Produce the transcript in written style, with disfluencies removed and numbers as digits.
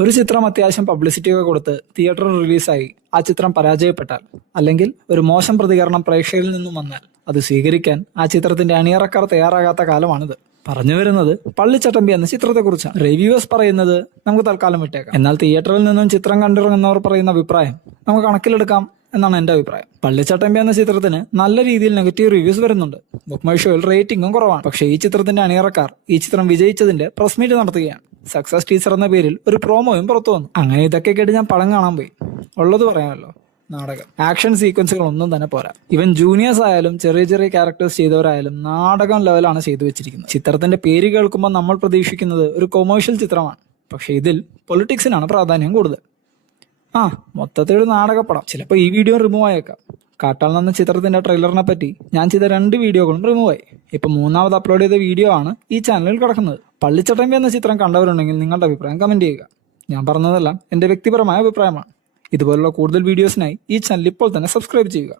ഒരു ചിത്രം അത്യാവശ്യം പബ്ലിസിറ്റി ഒക്കെ കൊടുത്ത് തിയേറ്ററിൽ റിലീസായി ആ ചിത്രം പരാജയപ്പെട്ടാൽ, അല്ലെങ്കിൽ ഒരു മോശം പ്രതികരണം പ്രേക്ഷകരിൽ നിന്നും വന്നാൽ അത് സ്വീകരിക്കാൻ ആ ചിത്രത്തിന്റെ അണിയറക്കാർ തയ്യാറാകാത്ത കാലമാണിത്. പറഞ്ഞു വരുന്നത് പള്ളിച്ചട്ടമ്പി എന്ന ചിത്രത്തെക്കുറിച്ചാണ്. റിവ്യൂവേഴ്സ് പറയുന്നത് നമുക്ക് തൽക്കാലം വിട്ടേക്കാം. എന്നാൽ തിയേറ്ററിൽ നിന്നും ചിത്രം കണ്ടിറങ്ങുന്നവർ പറയുന്ന അഭിപ്രായം നമുക്ക് കണക്കിലെടുക്കാം എന്നാണ് എന്റെ അഭിപ്രായം. പള്ളിച്ചട്ടമ്പി എന്ന ചിത്രത്തിന് നല്ല രീതിയിൽ നെഗറ്റീവ് റിവ്യൂസ് വരുന്നുണ്ട്. ബുക്ക് മൈ ഷോയിൽ റേറ്റിംഗും കുറവാണ്. പക്ഷേ ഈ ചിത്രത്തിന്റെ അണിയറക്കാർ ഈ ചിത്രം വിജയിച്ചതിന്റെ പ്രസ് മീറ്റ് നടത്തുകയാണ്. സക്സസ് ടീച്ചർ എന്ന പേരിൽ ഒരു പ്രോമോയും പുറത്തു വന്നു. അങ്ങനെ ഇതൊക്കെ കേട്ട് ഞാൻ പടം കാണാൻ പോയി. ഉള്ളത് പറയാമല്ലോ, നാടകം. ആക്ഷൻ സീക്വൻസുകൾ ഒന്നും തന്നെ പോരാ. ഇവൻ ജൂനിയേഴ്സ് ആയാലും ചെറിയ ചെറിയ ക്യാരക്ടേഴ്സ് ചെയ്തവരായാലും നാടകം ലെവലാണ് ചെയ്തു വെച്ചിരിക്കുന്നത്. ചിത്രത്തിന്റെ പേര് കേൾക്കുമ്പോൾ നമ്മൾ പ്രതീക്ഷിക്കുന്നത് ഒരു കൊമേഴ്ഷ്യൽ ചിത്രമാണ്. പക്ഷെ ഇതിൽ പൊളിറ്റിക്സിനാണ് പ്രാധാന്യം കൂടുതൽ. മൊത്തത്തിൽ ഒരു നാടകപ്പടം. ചിലപ്പോൾ ഈ വീഡിയോ റിമൂവ് ആയേക്കാം. കാട്ടാൾ എന്ന ചിത്രത്തിന്റെ ട്രെയിലറിനെ പറ്റി ഞാൻ ചെയ്ത 2 വീഡിയോകളും റിമൂവ് ആയി. ഇപ്പൊ 3ാമത് അപ്ലോഡ് ചെയ്ത വീഡിയോ ആണ് ഈ ചാനലിൽ കിടക്കുന്നത്. പള്ളിച്ചട്ടമ്പി എന്ന ചിത്രം കണ്ടവരുണ്ടെങ്കിൽ നിങ്ങളുടെ അഭിപ്രായം കമന്റ് ചെയ്യുക. ഞാൻ പറഞ്ഞതെല്ലാം എന്റെ വ്യക്തിപരമായ അഭിപ്രായമാണ്. ഇതുപോലുള്ള കൂടുതൽ വീഡിയോസിനായി ഈ ചാനൽ ഇപ്പോൾ തന്നെ സബ്സ്ക്രൈബ് ചെയ്യുക.